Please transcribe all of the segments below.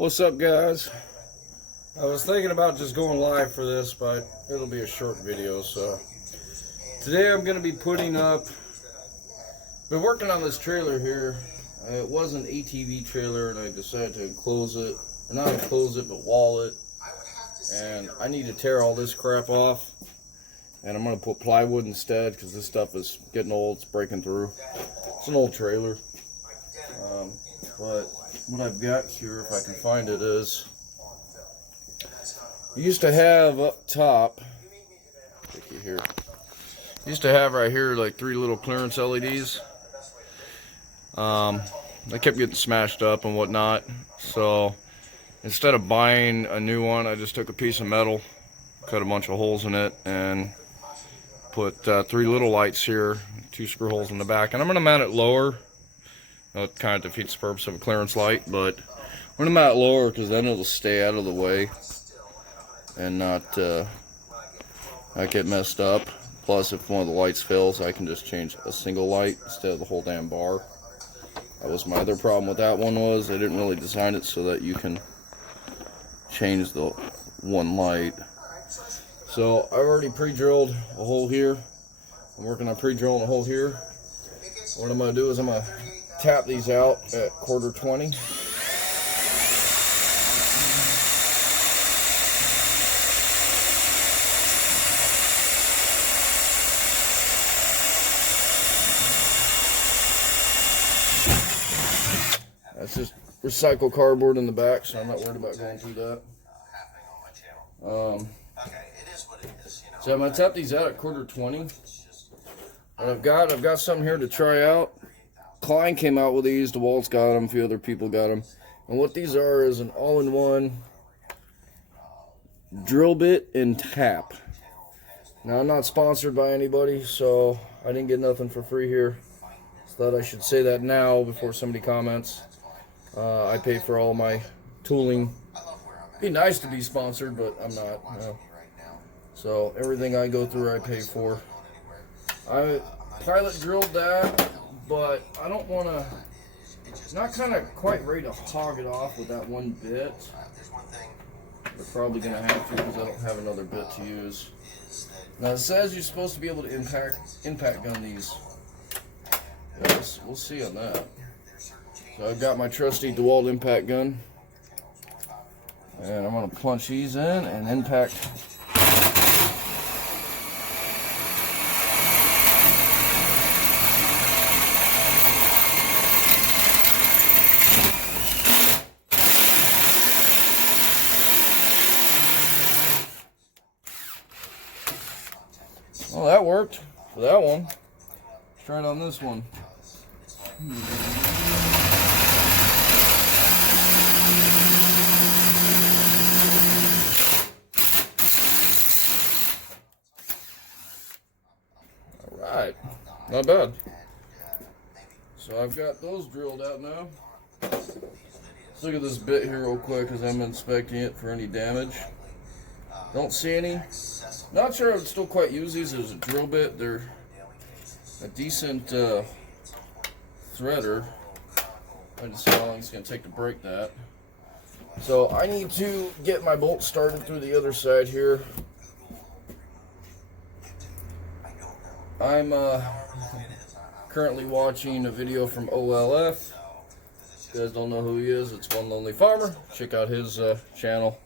What's up, guys? I was thinking about just going live for this, but it'll be a short video. So today I'm going to be putting up, been working on this trailer here. It was an ATV trailer and I decided to enclose it, or not enclose it, but wall it. And I need to tear all this crap off, and I'm going to put plywood instead because this stuff is getting old, it's breaking through. It's an old trailer. But what I've got here, if I can find it, is I used to have up top, used to have right here like 3 little clearance LEDs. They kept getting smashed up and whatnot, so instead of buying a new one, I just took a piece of metal, cut a bunch of holes in it, and put 3 little lights here, 2 screw holes in the back. And I'm going to mount it lower. It kind of defeats the purpose of a clearance light, but we're going to mount it lower because then it'll stay out of the way and not get messed up. Plus, if one of the lights fails, I can just change a single light instead of the whole damn bar. That was my other problem with that one, was I didn't really design it so that you can change the one light. So I've already pre-drilled a hole here. I'm working on pre-drilling a hole here. What I'm going to do is I'm going to tap these out at 1/4 20. That's just recycled cardboard in the back, so I'm not worried about going through that. So I'm gonna tap these out at 1/4 20. And I've got some here to try out. Klein came out with these. DeWalt's got them. A few other people got them. And what these are is an all-in-one drill bit and tap. Now, I'm not sponsored by anybody, so I didn't get nothing for free here. So thought I should say that now before somebody comments. I pay for all my tooling. It'd be nice to be sponsored, but I'm not. No. So everything I go through, I pay for. I pilot drilled that, but I don't want to. Not kind of quite ready to hog it off with that one bit. We're probably gonna have to because I don't have another bit to use. Now it says you're supposed to be able to impact gun these. Yes, we'll see on that. So I've got my trusty DeWalt impact gun, and I'm gonna plunge these in and impact. Well, that worked for that one. Let's try it on this one. Alright, not bad. So I've got those drilled out now. Let's look at this bit here real quick because I'm inspecting it for any damage. Don't see any. Not sure I would still quite use these as a drill bit. They're a decent threader. I just see how long it's going to take to break that. So I need to get my bolt started through the other side here. I'm currently watching a video from OLF. If you guys don't know who he is, it's One Lonely Farmer. Check out his channel.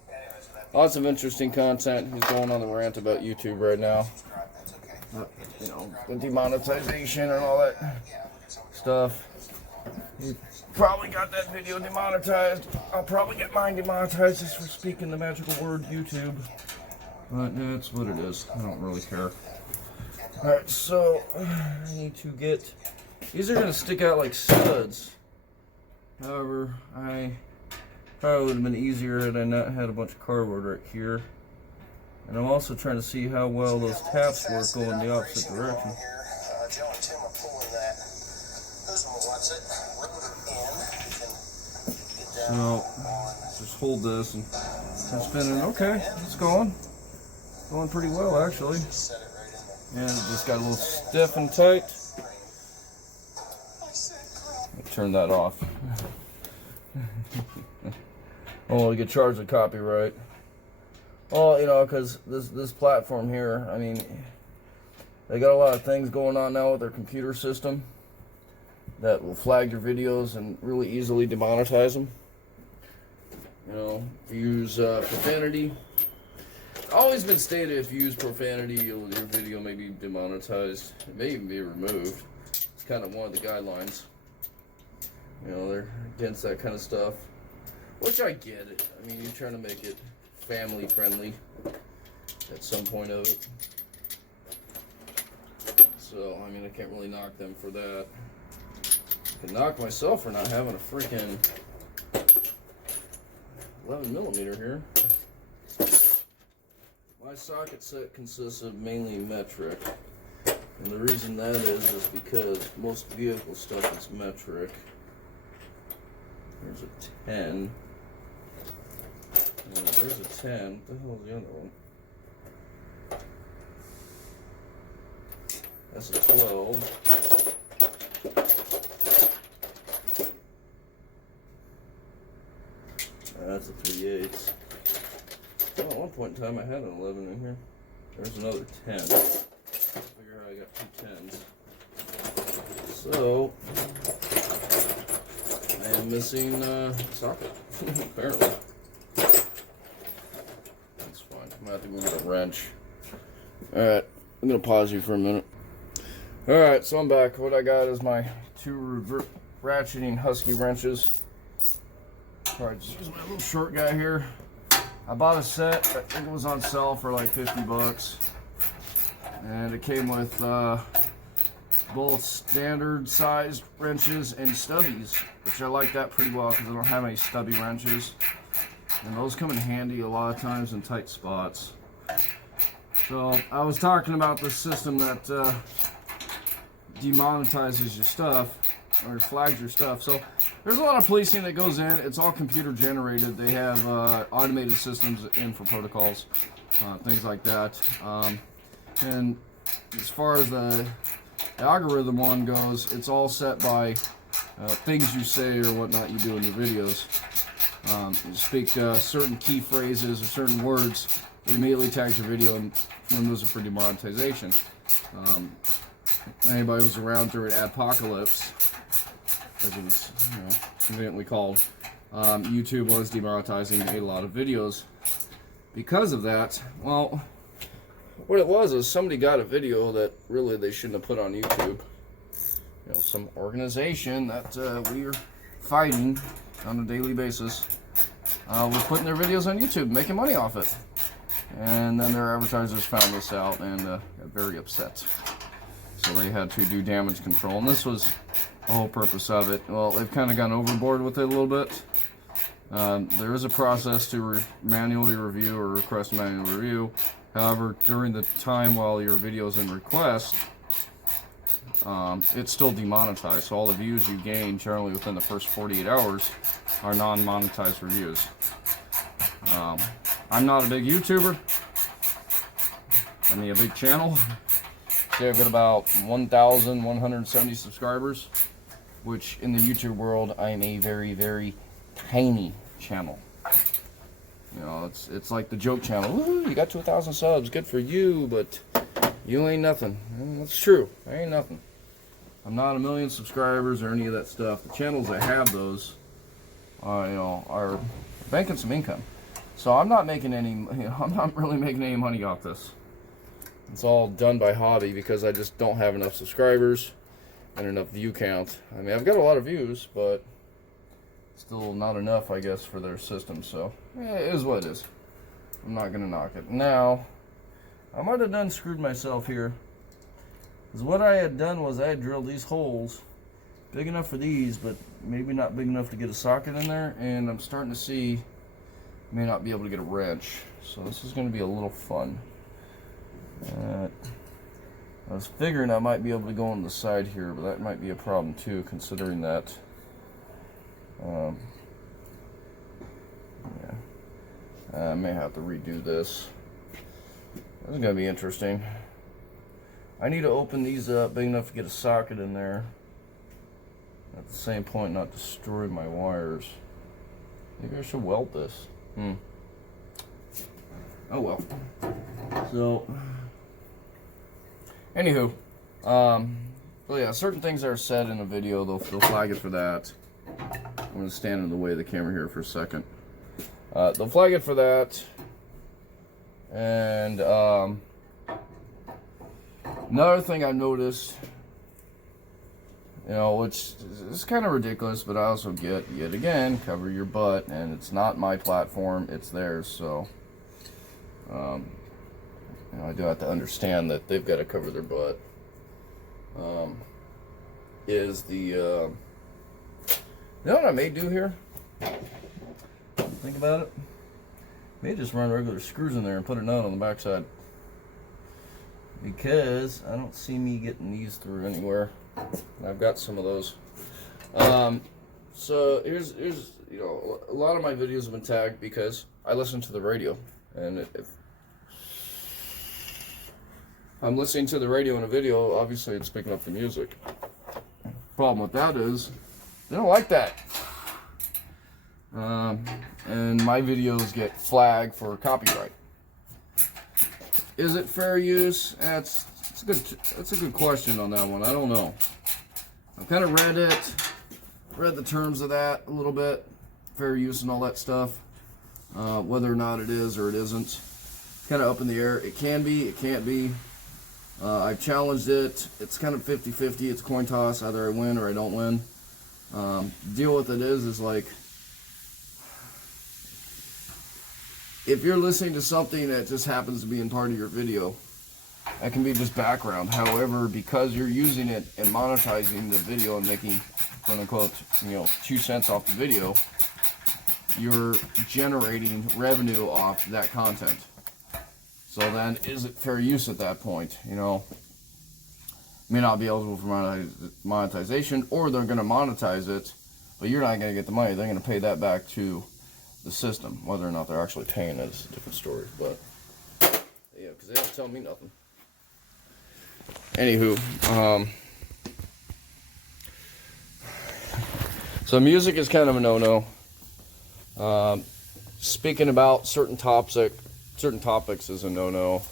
Lots of interesting content. He's going on the rant about YouTube right now. You know, the demonetization and all that stuff. He probably got that video demonetized. I'll probably get mine demonetized just for speaking the magical word YouTube. But that's what it is. I don't really care. Alright, so I need to get... These are going to stick out like studs. However, probably would have been easier had I not had a bunch of cardboard right here. And I'm also trying to see how well those taps work going the opposite direction. So, just hold this and I'm spinning. Okay, it's going. Going pretty well, actually. And it just got a little stiff and tight. Turn that off. Oh, you get charged with copyright. Well, you know, because this platform here, I mean, they got a lot of things going on now with their computer system that will flag your videos and really easily demonetize them. You know, if you use profanity, it's always been stated if you use profanity, your video may be demonetized. It may even be removed. It's kind of one of the guidelines. You know, they're against that kind of stuff, which I get it. I mean, you're trying to make it family friendly at some point of it. So, I mean, I can't really knock them for that. I can knock myself for not having a freaking 11mm here. My socket set consists of mainly metric. And the reason that is because most vehicle stuff is metric. There's a 10. And there's a 10. What the hell is the other one? That's a 12. That's a 3/8. Well, at one point in time I had an 11 in here. There's another 10. Figure out I got 2 10s. So I am missing a socket, apparently. That's fine. I'm gonna have to go get a wrench. Alright, I'm gonna pause you for a minute. Alright, so I'm back. What I got is my 2 ratcheting Husky wrenches. Alright, just use my little short guy here. I bought a set, I think it was on sale for like 50 bucks. And it came with both standard sized wrenches and stubbies, which I like that pretty well because I don't have any stubby wrenches. And those come in handy a lot of times in tight spots. So I was talking about this system that demonetizes your stuff or flags your stuff. So there's a lot of policing that goes in. It's all computer generated. They have automated systems in for protocols, things like that. And as far as the algorithm one goes, it's all set by things you say or whatnot you do in your videos. You speak certain key phrases or certain words, it immediately tags your video and removes it for demonetization. Anybody who's around during Adpocalypse, as it was conveniently called, YouTube was demonetizing a lot of videos because of that. Well, what it was is somebody got a video that really they shouldn't have put on YouTube. You know, some organization that we are fighting on a daily basis was putting their videos on YouTube, making money off it. And then their advertisers found this out and got very upset. So they had to do damage control, and this was the whole purpose of it. Well, they've kind of gone overboard with it a little bit. There is a process to manually review or request manual review. However, during the time while your video is in request, it's still demonetized. So all the views you gain generally within the first 48 hours are non-monetized reviews. I'm not a big YouTuber. I mean, a big channel. So I've got about 1,170 subscribers, which in the YouTube world, I'm a very, very tiny channel. You know, it's like the joke channel. Woo, you got to 1,000 subs, good for you, but you ain't nothing. And that's true, I ain't nothing. I'm not 1 million subscribers or any of that stuff. The channels that have those, are banking some income. So I'm not making any, I'm not really making any money off this. It's all done by hobby because I just don't have enough subscribers and enough view count. I mean, I've got a lot of views, but still not enough, I guess, for their system. So, it is what it is. I'm not going to knock it. Now, I might have done screwed myself here. Because what I had done was I had drilled these holes big enough for these, but maybe not big enough to get a socket in there. And I'm starting to see I may not be able to get a wrench. So this is going to be a little fun. I was figuring I might be able to go on the side here, but that might be a problem too, considering that I may have to redo this. This is going to be interesting. I need to open these up big enough to get a socket in there. At the same point, not destroy my wires. Maybe I should weld this. Oh well. So, anywho, so yeah, certain things that are said in a video, they'll flag it for that. I'm gonna stand in the way of the camera here for a second. They'll flag it for that, and another thing I've noticed, you know, which is kind of ridiculous, but I also get, yet again, cover your butt, and it's not my platform, it's theirs, so, you know, I do have to understand that they've got to cover their butt. Is the, you know what I may do here? Think about it. May just run regular screws in there and put a nut on the backside, because I don't see me getting these through anywhere. I've got some of those. So here's you know, a lot of my videos have been tagged because I listen to the radio, and if I'm listening to the radio in a video, obviously it's picking up the music. Problem with that is they don't like that. And my videos get flagged for copyright. Is it fair use? That's a good question on that one. I don't know. I've kind of read the terms of that a little bit, fair use and all that stuff. Whether or not it is or it isn't, kind of up in the air. It can be, it can't be. I've challenged it. It's kind of 50-50. It's a coin toss. Either I win or I don't win. Deal with it is like, if you're listening to something that just happens to be in part of your video, that can be just background. However, because you're using it and monetizing the video and making, quote unquote, you know, 2 cents off the video, you're generating revenue off that content. So then, is it fair use at that point? You know, may not be eligible for monetization, or they're going to monetize it, but you're not going to get the money. They're going to pay that back to the system. Whether or not they're actually paying it is a different story. But yeah, because they don't tell me nothing. Anywho, so music is kind of a no-no. Speaking about certain topics is a no-no.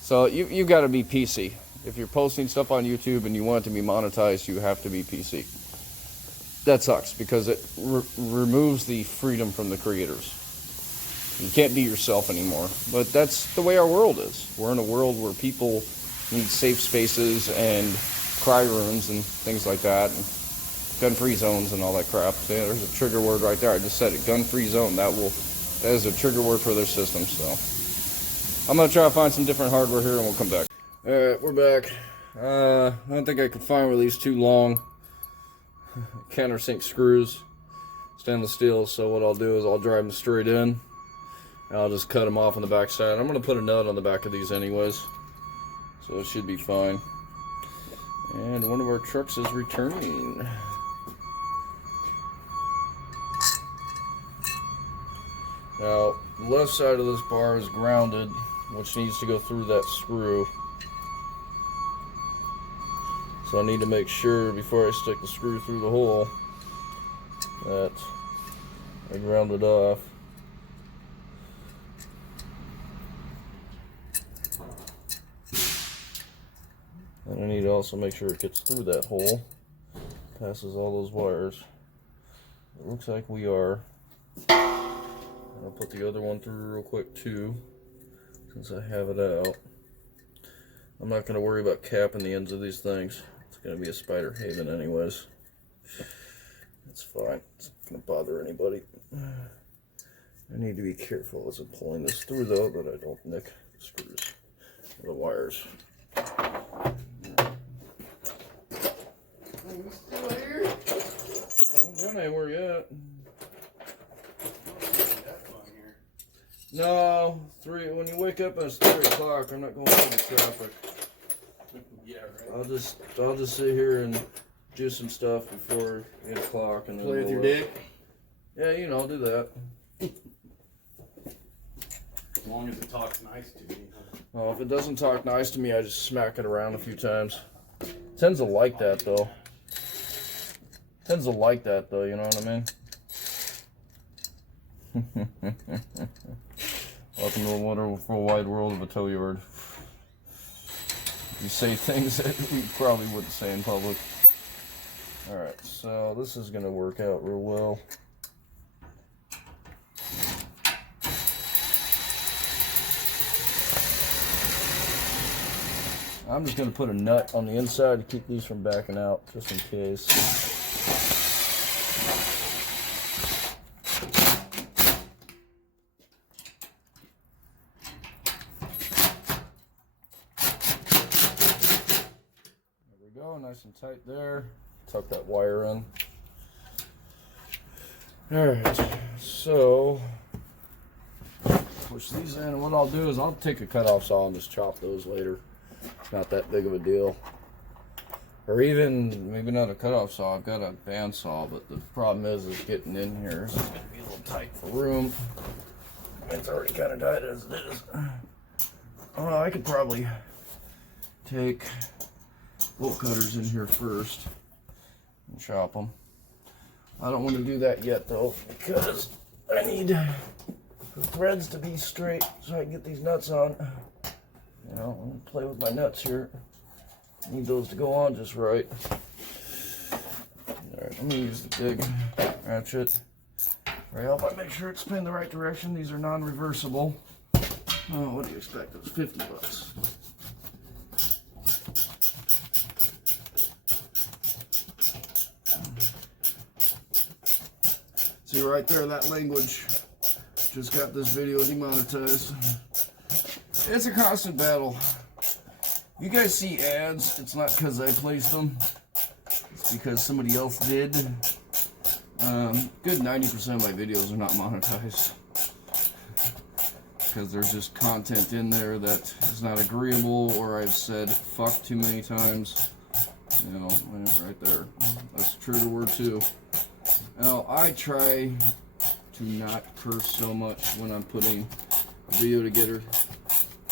So you got to be PC. If you're posting stuff on YouTube and you want it to be monetized, you have to be PC. That sucks because it removes the freedom from the creators. You can't be yourself anymore. But that's the way our world is. We're in a world where people need safe spaces and cry rooms and things like that, and gun-free zones and all that crap. So yeah, there's a trigger word right there. I just said it, gun-free zone. That is a trigger word for their system. So I'm gonna try to find some different hardware here, and we'll come back. All right, we're back. I don't think I can find one of these too long countersink screws, stainless steel. So what I'll do is I'll drive them straight in, and I'll just cut them off on the back side. I'm gonna put a nut on the back of these anyways, so it should be fine. And one of our trucks is returning. Now, the left side of this bar is grounded, which needs to go through that screw. So I need to make sure before I stick the screw through the hole that I ground it off. And I need to also make sure it gets through that hole, passes all those wires. It looks like we are. I'll put the other one through real quick too, since I have it out. I'm not going to worry about capping the ends of these things. It's going to be a spider haven anyways. That's fine. It's not going to bother anybody. I need to be careful as I'm pulling this through though, that I don't nick the screws or the wires. Are you still here? I haven't gone anywhere yet. No, when you wake up and it's 3 o'clock, I'm not going through the traffic. Yeah, right. I'll just sit here and do some stuff before 8 o'clock and then play with your dick. Yeah, you know, I'll do that. As long as it talks nice to me. Well, if it doesn't talk nice to me, I just smack it around a few times. It tends to like that though. You know what I mean? Welcome to the wonderful wide world of a tow yard. You say things that we probably wouldn't say in public. Alright, so this is going to work out real well. I'm just going to put a nut on the inside to keep these from backing out, just in case. There we go, nice and tight there. Tuck that wire in. Alright, so push these in, and what I'll do is I'll take a cutoff saw and just chop those later. It's not that big of a deal. Or even, maybe not a cutoff saw, I've got a bandsaw, but the problem is getting in here. It's going to be a little tight for room. It's already kind of tight as it is. I could probably take bolt cutters in here first and chop them. I don't want to do that yet though, because I need the threads to be straight so I can get these nuts on. You know, I'm gonna play with my nuts here. Need those to go on just right. Alright, let me use the big ratchet. Right, help I make sure it's spinning the right direction. These are non-reversible. Oh, what do you expect? It was 50 bucks. See right there, that language just got this video demonetized. It's a constant battle. You guys see ads, it's not because I placed them. It's because somebody else did. Good 90% of my videos are not monetized. Because there's just content in there that is not agreeable, or I've said fuck too many times. You know, right there. That's a true word too. Now, I try to not curse so much when I'm putting a video together.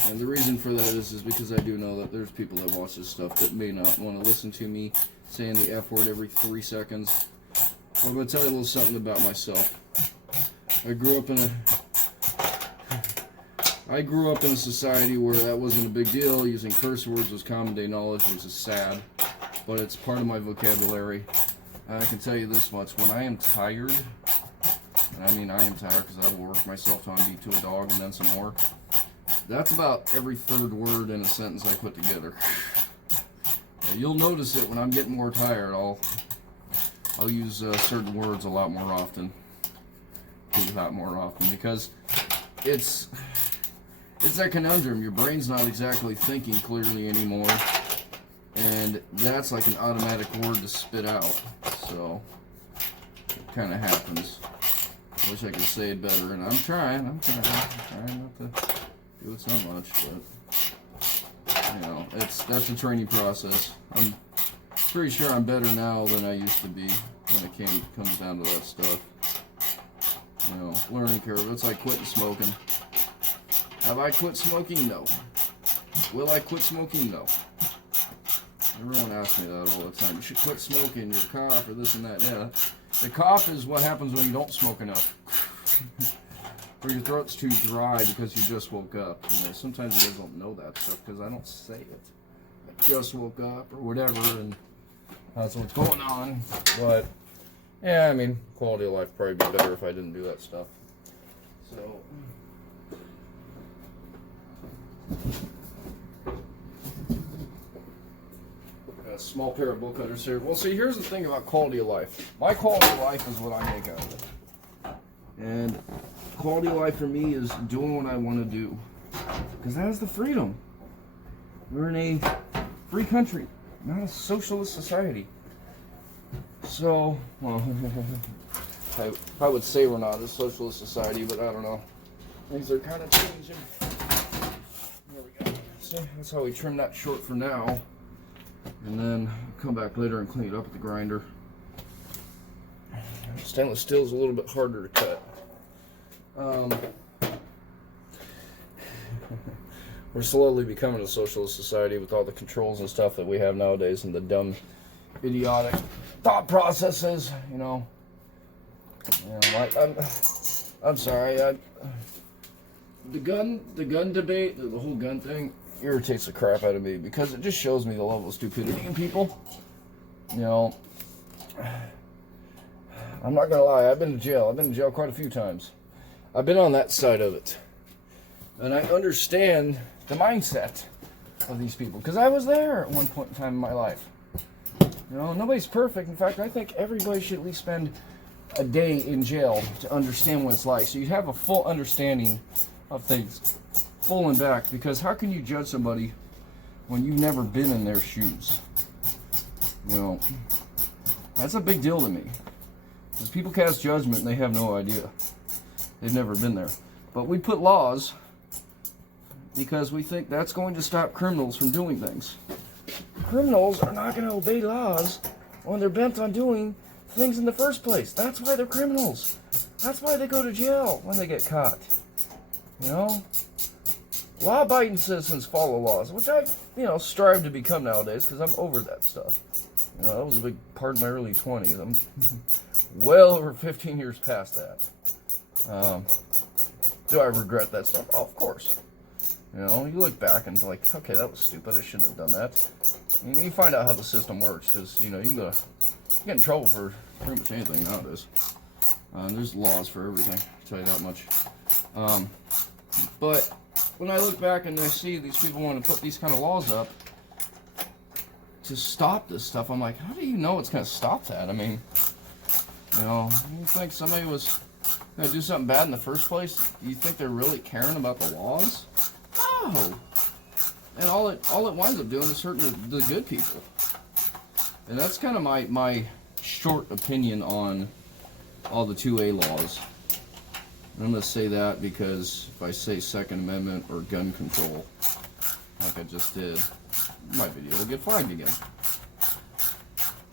And the reason for that is because I do know that there's people that watch this stuff that may not want to listen to me saying the F word every 3 seconds. But I'm going to tell you a little something about myself. I grew up in a society where that wasn't a big deal. Using curse words was common day knowledge, which is sad. But it's part of my vocabulary. I can tell you this much, when I am tired, and I mean I am tired because I will work myself on beat to a dog and then some more, that's about every 3rd word in a sentence I put together. You'll notice it when I'm getting more tired, I'll use certain words a lot more often. Because it's that conundrum. Your brain's not exactly thinking clearly anymore. And that's like an automatic word to spit out. So it kind of happens. I wish I could say it better, and I'm trying not to do it so much, but you know, that's a training process. I'm pretty sure I'm better now than I used to be when it comes down to that stuff. You know, learning curve. It's like quitting smoking. Have I quit smoking? No. Will I quit smoking? No. Everyone asks me that all the time. You should quit smoking, your cough, or this and that. Yeah, the cough is what happens when you don't smoke enough. Or your throat's too dry because you just woke up. You know, sometimes you guys don't know that stuff because I don't say it. I just woke up or whatever, and that's what's going on. But yeah, I mean, quality of life would probably be better if I didn't do that stuff. So. A small pair of bolt cutters here. Well, see, here's the thing about quality of life. My quality of life is what I make out of it. And quality of life for me is doing what I want to do. Because that is the freedom. We're in a free country, not a socialist society. So, well, I would say we're not a socialist society, but I don't know. Things are kind of changing. There we go. So that's how we trim that short for now. And then come back later and clean it up with the grinder. Stainless steel is a little bit harder to cut. We're slowly becoming a socialist society with all the controls and stuff that we have nowadays and the dumb, idiotic thought processes. You know, I'm sorry. The gun debate, the whole gun thing, irritates the crap out of me because it just shows me the level of stupidity in people. You know, I'm not gonna lie. I've been to jail. I've been to jail quite a few times. I've been on that side of it, and I understand the mindset of these people because I was there at one point in time in my life. You know, nobody's perfect. In fact, I think everybody should at least spend a day in jail to understand what it's like, so you have a full understanding of things, full and back. Because how can you judge somebody when you've never been in their shoes? You know, that's a big deal to me. Because people cast judgment and they have no idea. They've never been there. But we put laws because we think that's going to stop criminals from doing things. Criminals are not going to obey laws when they're bent on doing things in the first place. That's why they're criminals. That's why they go to jail when they get caught. You know? Law-abiding citizens follow laws, which I, strive to become nowadays because I'm over that stuff. You know, that was a big part of my early 20s. I'm well over 15 years past that. Do I regret that stuff? Oh, of course. You know, you look back and it's like, okay, that was stupid. I shouldn't have done that. And you find out how the system works because, you can get in trouble for pretty much anything nowadays. There's laws for everything, I'll tell you that much. But when I look back and I see these people want to put these kind of laws up to stop this stuff, I'm like, how do you know it's going to stop that? I mean, you think somebody was going to do something bad in the first place? Do you think they're really caring about the laws? No. And all it winds up doing is hurting the good people. And that's kind of my short opinion on all the 2A laws. And I'm going to say that because if I say Second Amendment or gun control, like I just did, my video will get flagged again.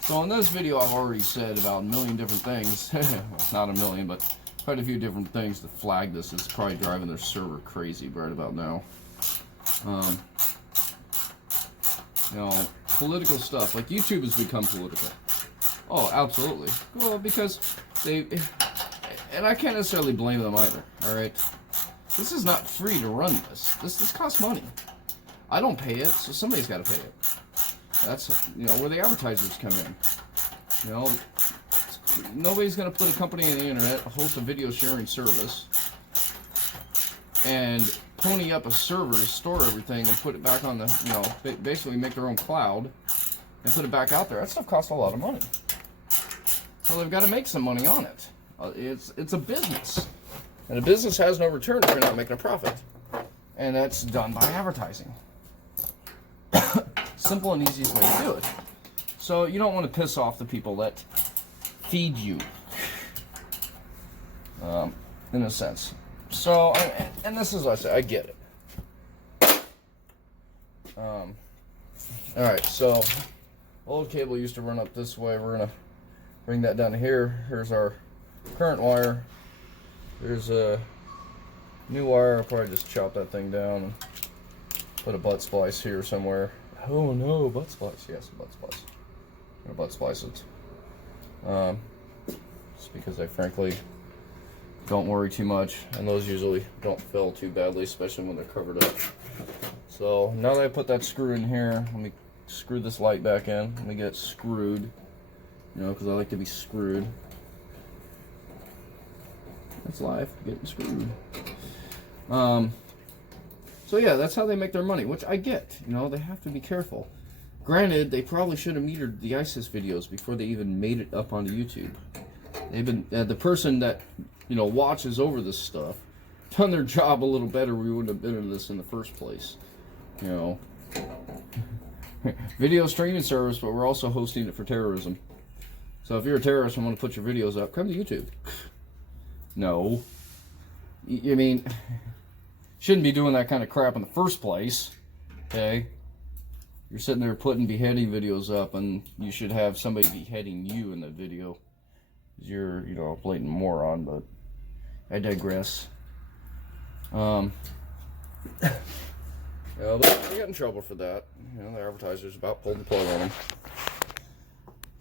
So in this video, I've already said about a million different things. Well, not a million, but quite a few different things to flag this. It's probably driving their server crazy right about now. Political stuff, like YouTube has become political. Oh, absolutely. Well, because and I can't necessarily blame them either, alright? This is not free to run this. This costs money. I don't pay it, so somebody's got to pay it. That's, where the advertisers come in. Nobody's going to put a company on the internet, host a video sharing service, and pony up a server to store everything and put it back on the, basically make their own cloud and put it back out there. That stuff costs a lot of money. So they've got to make some money on it. It's a business. And a business has no return if you're not making a profit. And that's done by advertising. Simple and easiest way to do it. So you don't want to piss off the people that feed you. In a sense. So, and this is what I say, I get it. Alright, so old cable used to run up this way. We're going to bring that down to here. Here's our current wire. There's a new wire. I'll probably just chop that thing down and put a butt splice here somewhere. Oh no, butt splice. Yes, butt splice. I'm going to butt splice it. Just because I frankly don't worry too much, and those usually don't fill too badly, especially when they're covered up. So now that I put that screw in here, let me screw this light back in. Let me get it screwed, because I like to be screwed. That's life, getting screwed. So yeah, that's how they make their money, which I get. They have to be careful. Granted, they probably should have metered the ISIS videos before they even made it up onto YouTube. They've been the person that watches over this stuff done their job a little better. We wouldn't have been in this in the first place. Video streaming service, but we're also hosting it for terrorism. So if you're a terrorist and want to put your videos up, come to YouTube. No, I mean, shouldn't be doing that kind of crap in the first place. Okay. You're sitting there putting beheading videos up, and you should have somebody beheading you in the video. You're, a blatant moron, but I digress. But they got in trouble for that. The advertisers about pulled the plug on them.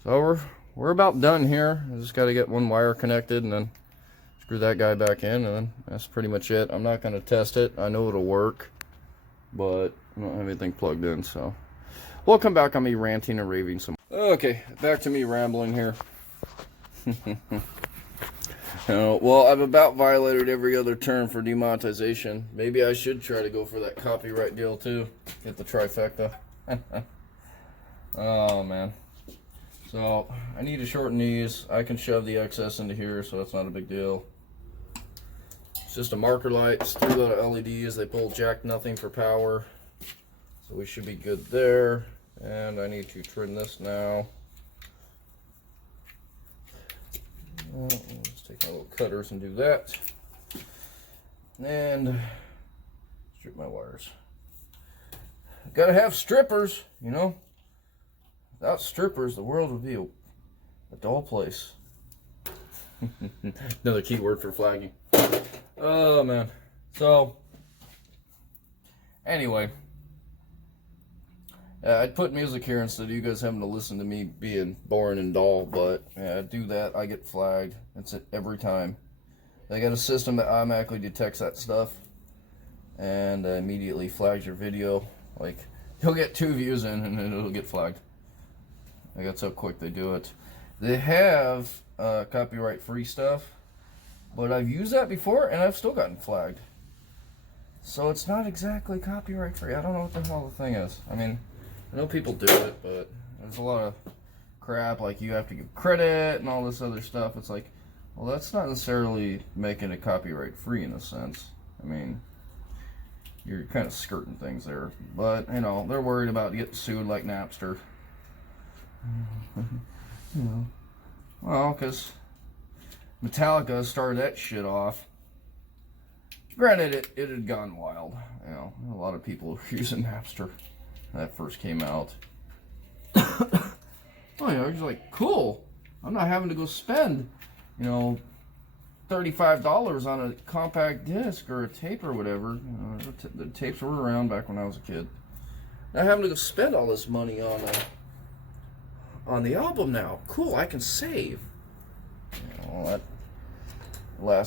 So we're about done here. I just got to get one wire connected, and then screw that guy back in, and then that's pretty much it. I'm not going to test it. I know it'll work, but I don't have anything plugged in, so we'll come back on me ranting and raving some. Okay, back to me rambling here. Well, I've about violated every other term for demonetization. Maybe I should try to go for that copyright deal too. Get the trifecta. Oh man. So I need to shorten these. I can shove the excess into here, so that's not a big deal. It's just a marker light. It's 3 little LEDs. They pull jack nothing for power, so we should be good there. And I need to trim this now. Let's take my little cutters and do that. And strip my wires. Gotta have strippers, you know. Without strippers, the world would be a dull place. Another key word for flagging. Oh man. So, anyway. I'd put music here instead of you guys having to listen to me being boring and dull, but yeah, I do that, I get flagged. That's it every time. They got a system that automatically detects that stuff and immediately flags your video. Like, you'll get 2 views in and then it'll get flagged. Like, that's how quick they do it. They have copyright free stuff, but I've used that before and I've still gotten flagged. So it's not exactly copyright free. I don't know what the hell the thing is. I mean, I know people do it, but there's a lot of crap, like you have to give credit and all this other stuff. It's like, well, that's not necessarily making it copyright free in a sense. I mean, you're kind of skirting things there. But, you know, they're worried about getting sued like Napster. You know, well, because Metallica started that shit off. Granted, it had gone wild. You know, a lot of people were using Napster when that first came out. Oh, you know, it's like, cool. I'm not having to go spend, you know, $35 on a compact disc or a tape or whatever. You know, the tapes were around back when I was a kid. Not having to go spend all this money on the album now. Cool, I can save. You know, that last